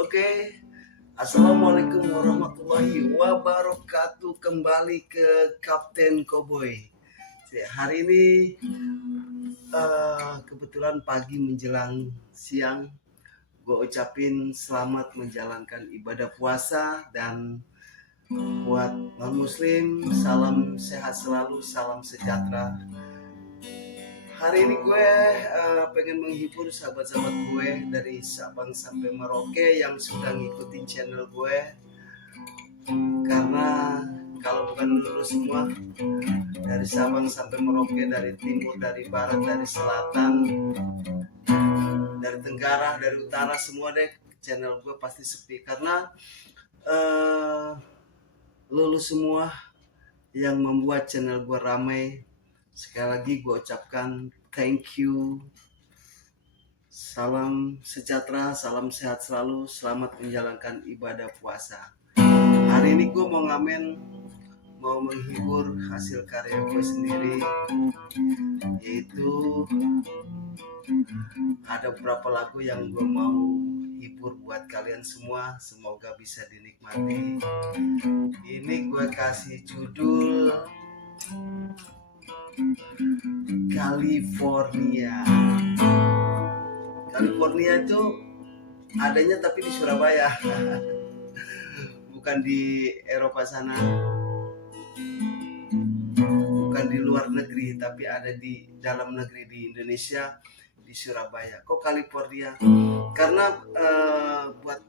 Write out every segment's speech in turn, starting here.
Oke, Assalamualaikum warahmatullahi wabarakatuh. Kembali ke Kapten Cowboy. Hari ini kebetulan pagi menjelang siang, gue ucapin selamat menjalankan ibadah puasa. Dan buat non muslim, salam sehat selalu, salam sejahtera. Hari ini gue pengen menghibur sahabat-sahabat gue dari Sabang sampai Merauke yang sudah ngikutin channel gue. Karena kalau bukan dulu semua, dari Sabang sampai Merauke, dari timur, dari barat, dari selatan, dari tenggara, dari utara, semua deh channel gue pasti sepi. Karena lulus semua yang membuat channel gue ramai. Sekali lagi gue ucapkan thank you. Salam sejahtera, salam sehat selalu, selamat menjalankan ibadah puasa. Hari ini gue mau ngamen, mau menghibur hasil karya gue sendiri, yaitu ada beberapa lagu yang gue mau hibur buat kalian semua, semoga bisa dinikmati. Ini gue kasih judul California. California itu adanya tapi di Surabaya, bukan di Eropa sana, bukan di luar negeri, tapi ada di dalam negeri, di Indonesia, di Surabaya. Kok California? Karena buat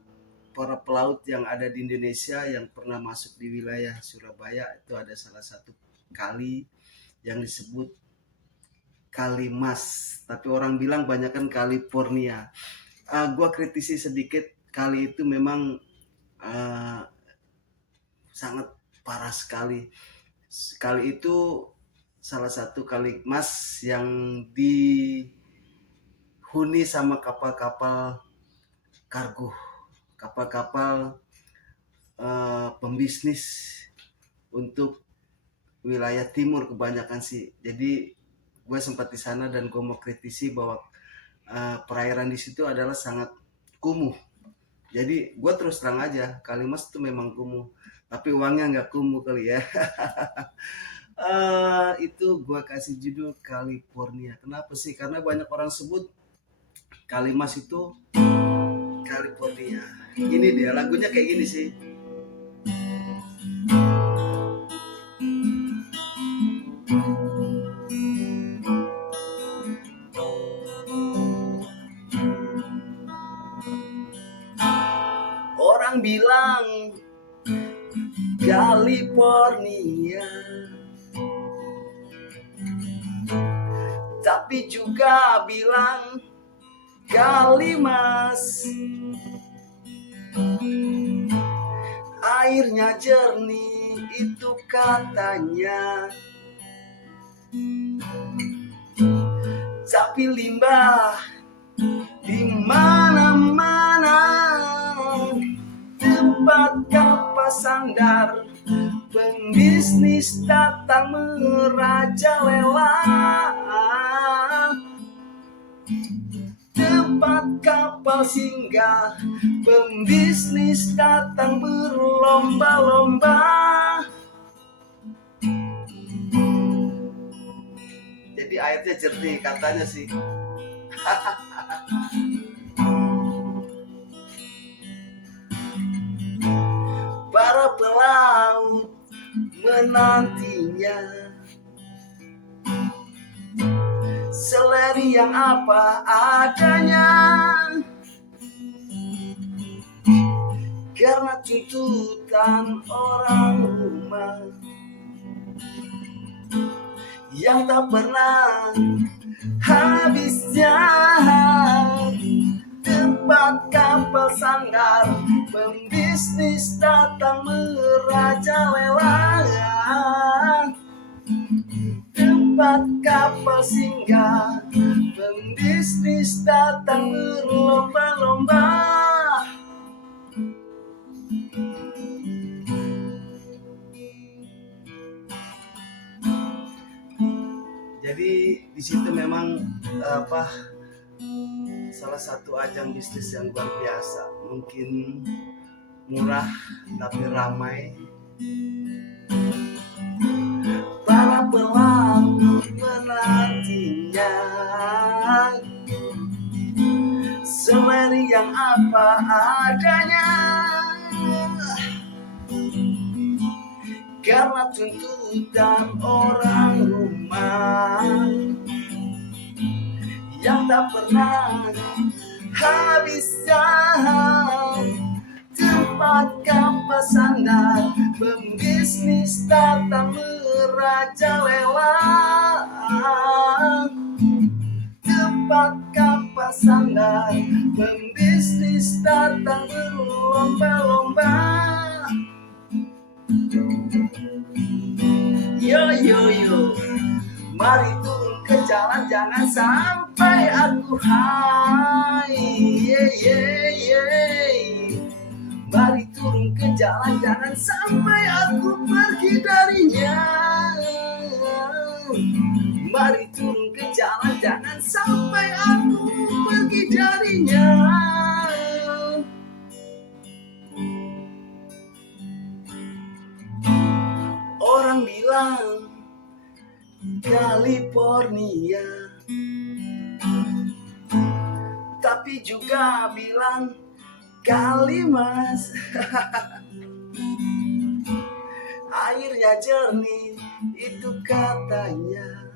para pelaut yang ada di Indonesia yang pernah masuk di wilayah Surabaya, itu ada salah satu kali yang disebut Kali Mas, tapi orang bilang banyakkan California. Gua kritisi sedikit, kali itu memang sangat parah sekali. Kali itu salah satu kali emas yang dihuni sama kapal-kapal kargo, kapal-kapal pembisnis untuk wilayah timur kebanyakan sih. Jadi gue sempat di sana dan gue mau kritisi bahwa perairan di situ adalah sangat kumuh. Jadi gue terus terang aja, Kalimas itu memang kumuh, tapi uangnya nggak kumuh kali ya. Itu gue kasih judul California. Kenapa sih? Karena banyak orang sebut Kalimas itu California. Ini dia lagunya kayak gini sih. Orang bilang California, tapi juga bilang Kalimas. Airnya jernih itu katanya, tapi limbah di mana-mana. Tempat kapal sandar, pembisnis datang merajalela. Tempat kapal singgah, pembisnis datang berlomba-lomba. Jadi airnya jernih katanya sih. Para pelaut menantinya, seleri yang apa adanya, karena tuntutan orang rumah yang tak pernah habisnya. Tempat kapal sandar, pembisnis datang merajalela. Tempat kapal singgah, pembisnis datang berlomba-lomba. Jadi di situ memang salah satu ajang bisnis yang luar biasa, mungkin murah tapi ramai. Para pelaut menantinya, seleri yang apa adanya, karena tuntutan orang rumah yang tak pernah habisnya. Tempat kapas sandar pembisnis datang merajalela. Tempat kapas sandar pembisnis datang berlomba-lomba. Yo yo yo, mari turun ke jalan, jangan sampai aku hai. Mari turun ke jalan, jangan sampai aku pergi darinya. Mari turun ke jalan, jangan sampai aku pergi darinya. Orang bilang California, tapi juga bilang Kalimas. Airnya jernih itu katanya,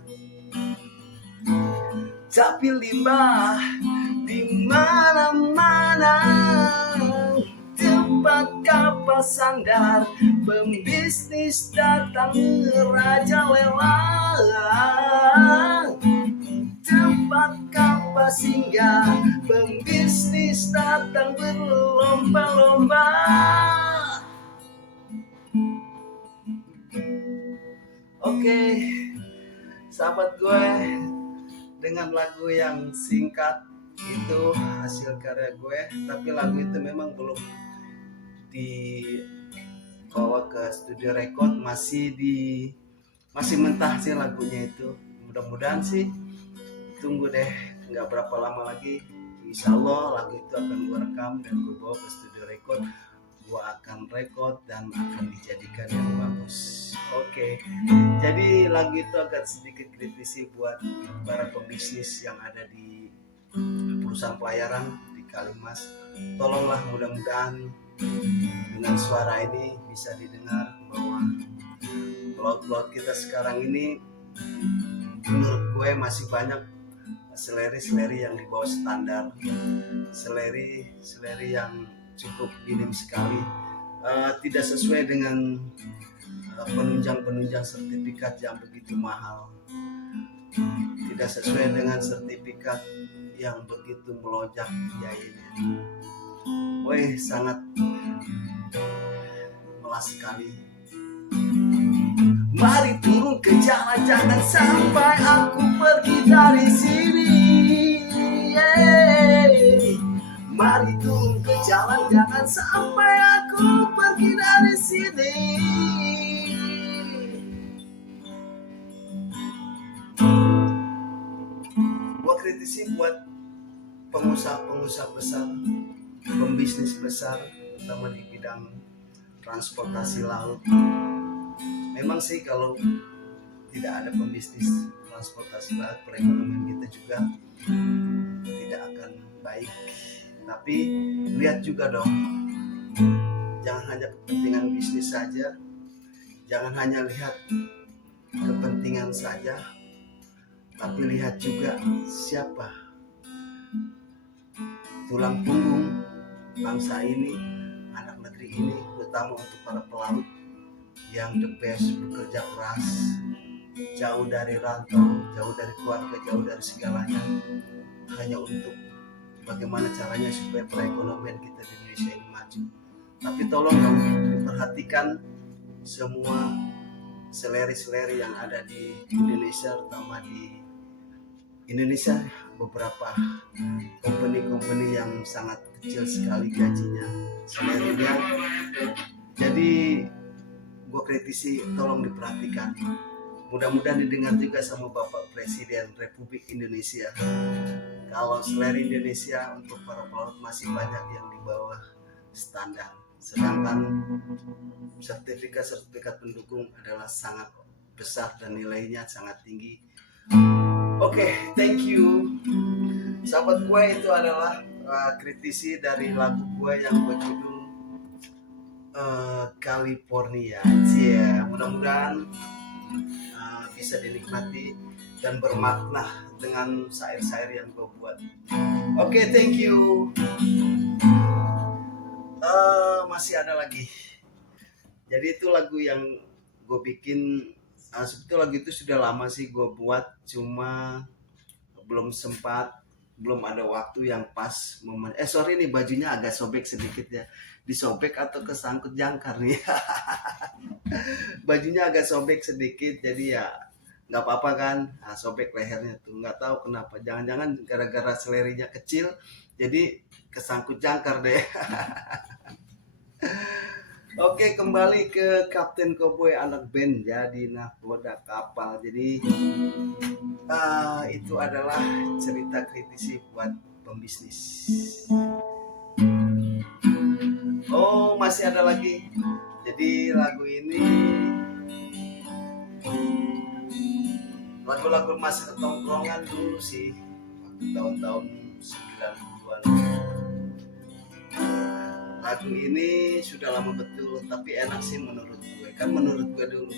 tapi limbah di mana-mana. Tempat kapas sandar pembisnis datang merajalela. Tempat kapas singgah pembisnis datang berlomba-lomba. Oke, sahabat gue, dengan lagu yang singkat itu hasil karya gue, tapi lagu itu memang belum dibawa ke studio record, masih mentah sih lagunya itu. Mudah-mudahan sih, tunggu deh, nggak berapa lama lagi insya Allah lagu itu akan gue rekam dan gue bawa ke studio record. Gue akan record dan akan dijadikan yang bagus. Oke, jadi lagu itu akan sedikit kritisi buat para pembisnis yang ada di perusahaan pelayaran di Kalimas. Tolonglah, mudah-mudahan dengan suara ini bisa didengar bahwa pelaut-pelaut kita sekarang ini menurut gue masih banyak seleri yang di bawah standar, seleri yang cukup minim sekali, tidak sesuai dengan penunjang sertifikat yang begitu mahal, tidak sesuai dengan sertifikat yang begitu melonjak biayanya. Weh, sangat melas sekali. Mari turun ke jalan, jangan sampai aku pergi dari sini. Mari turun ke jalan, jangan sampai aku pergi dari sini. Gua kritisi buat pengusaha besar, pembisnis besar, terutama di bidang transportasi laut. Memang sih kalau tidak ada pembisnis transportasi laut, perekonomian kita juga tidak akan baik. Tapi lihat juga dong, jangan hanya kepentingan bisnis saja, jangan hanya lihat kepentingan saja, tapi lihat juga siapa tulang punggung bangsa ini, anak negeri ini, terutama untuk para pelaut yang the best, bekerja keras, jauh dari rantau, jauh dari keluarga, jauh dari segalanya, hanya untuk bagaimana caranya supaya perekonomian kita di Indonesia ini maju. Tapi tolong dong diperhatikan semua seleri yang ada di Indonesia, terutama di Indonesia beberapa company yang sangat kecil sekali gajinya, selerinya. Jadi gue kritisi, tolong diperhatikan. Mudah-mudahan didengar juga sama Bapak Presiden Republik Indonesia. Kalau seleri Indonesia untuk para pelaut masih banyak yang di bawah standar. Sedangkan sertifikat pendukung adalah sangat besar dan nilainya sangat tinggi. Oke, thank you. Sahabat gue, itu adalah kritisi dari lagu gue yang berjudul California. Mudah-mudahan bisa dinikmati dan bermakna dengan syair-syair yang gue buat. Oke, thank you. Masih ada lagi. Jadi itu lagu yang gue bikin. Sebetulnya lagu itu sudah lama sih gue buat, cuma belum sempat, belum ada waktu yang pas momen. Sorry nih, bajunya agak sobek sedikit ya. Disobek atau kesangkut jangkar nih. Bajunya agak sobek sedikit, jadi ya nggak apa-apa kan. Sobek lehernya tuh, nggak tahu kenapa. Jangan-jangan gara-gara selerinya kecil, jadi kesangkut jangkar deh. Oke, kembali ke Kapten Cowboy anak band jadi nahkoda kapal. Jadi itu adalah cerita kritisi buat pembisnis. Oh, masih ada lagi. Jadi lagu ini lagu-lagu masa ketongkrongan dulu sih, waktu tahun-tahun 90-an. Lagu ini sudah lama betul, tapi enak sih menurut gue. Kan menurut gue dulu.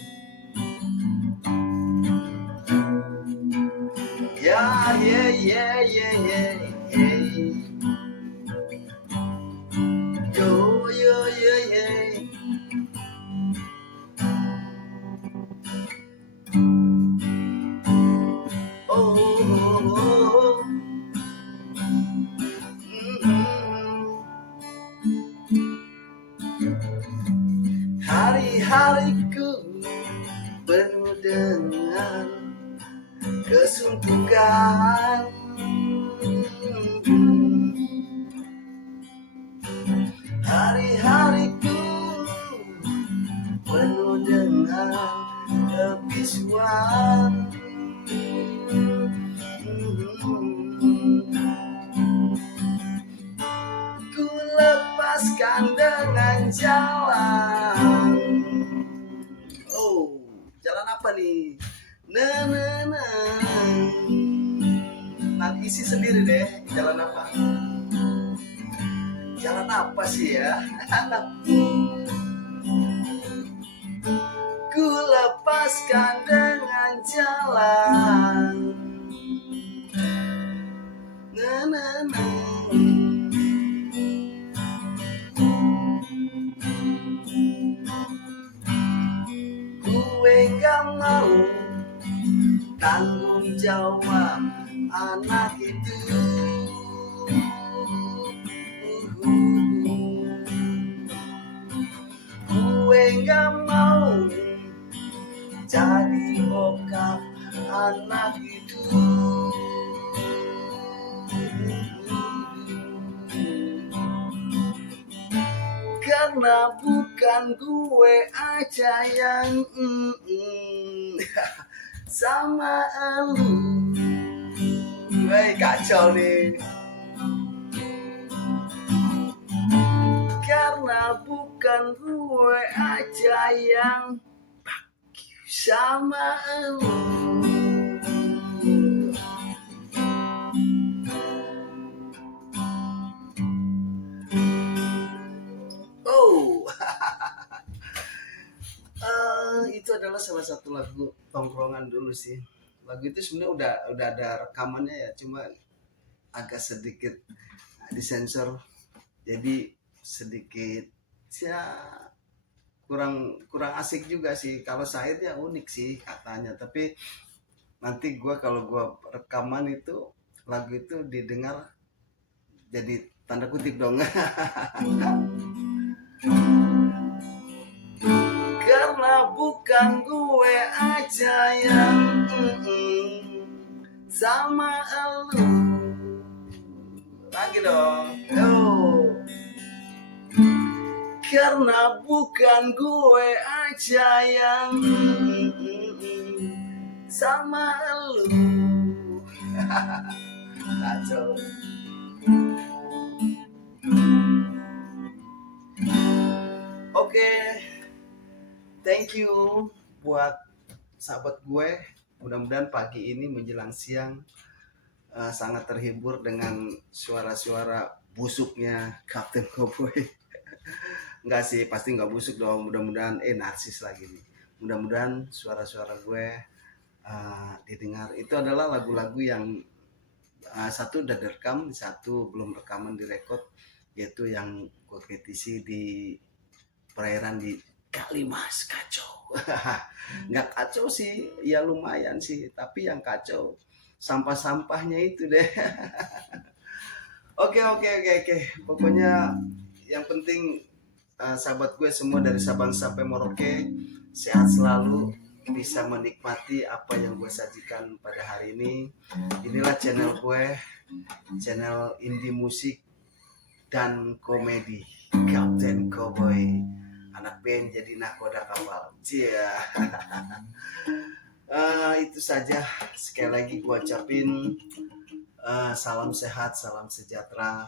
Ya, yeah, yeah, yeah, yeah, yeah. Yo, yo, yo, yeah. Oh, oh, oh. Hari-hariku penuh dengan kesuntukan. Hari-hariku penuh dengan kebisuan. Ku lepaskan dengan jalan. Oh, jalan apa nih? Nanti isi sendiri deh, jalan apa? Jalan apa sih ya? Ku lepaskan dengan jalan. Gue gak mau tanggung jawab anak itu. Gue gak mau jadi bokap anak itu. Karena bukan gue aja yang sama elu. Wey, kacau nih. Karena bukan gue aja yang sama elu. Oh, itu adalah salah satu lagu tongkrongan dulu sih. Lagu itu sebenarnya udah ada rekamannya ya, cuma agak sedikit disensor, jadi sedikit ya kurang asik juga sih. Kalau syairnya unik sih katanya, tapi nanti kalau gue rekaman itu lagu itu didengar jadi tanda kutip dong. Karena bukan gue aja yang sama elu. Lagi dong. Oh. Karena bukan gue aja yang sama elu. Kacau. Oke, thank you buat sahabat gue. Mudah-mudahan pagi ini menjelang siang sangat terhibur dengan suara-suara busuknya Kapten Cowboy. Enggak sih, pasti nggak busuk dong. Mudah-mudahan narsis lagi nih. Mudah-mudahan suara-suara gue didengar. Itu adalah lagu-lagu yang satu udah direkam, satu belum rekaman direkod, yaitu yang gue kritisi di perairan di Kalimas. Kacau. Nggak kacau sih, ya lumayan sih, tapi yang kacau sampah-sampahnya itu deh. Oke, pokoknya yang penting sahabat gue semua dari Sabang sampai Merauke sehat selalu, bisa menikmati apa yang gue sajikan pada hari ini. Inilah channel gue, channel indie musik dan komedi Kapten Cowboy, anak band jadi nakoda kapal. Cia. Itu saja. Sekali lagi gue ucapin salam sehat, salam sejahtera.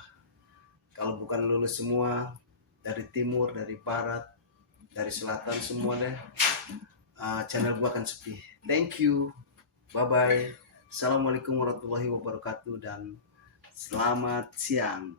Kalau bukan lulus semua, dari timur, dari barat, dari selatan semua deh, channel gue akan sepi. Thank you, bye bye. Assalamualaikum warahmatullahi wabarakatuh dan selamat siang.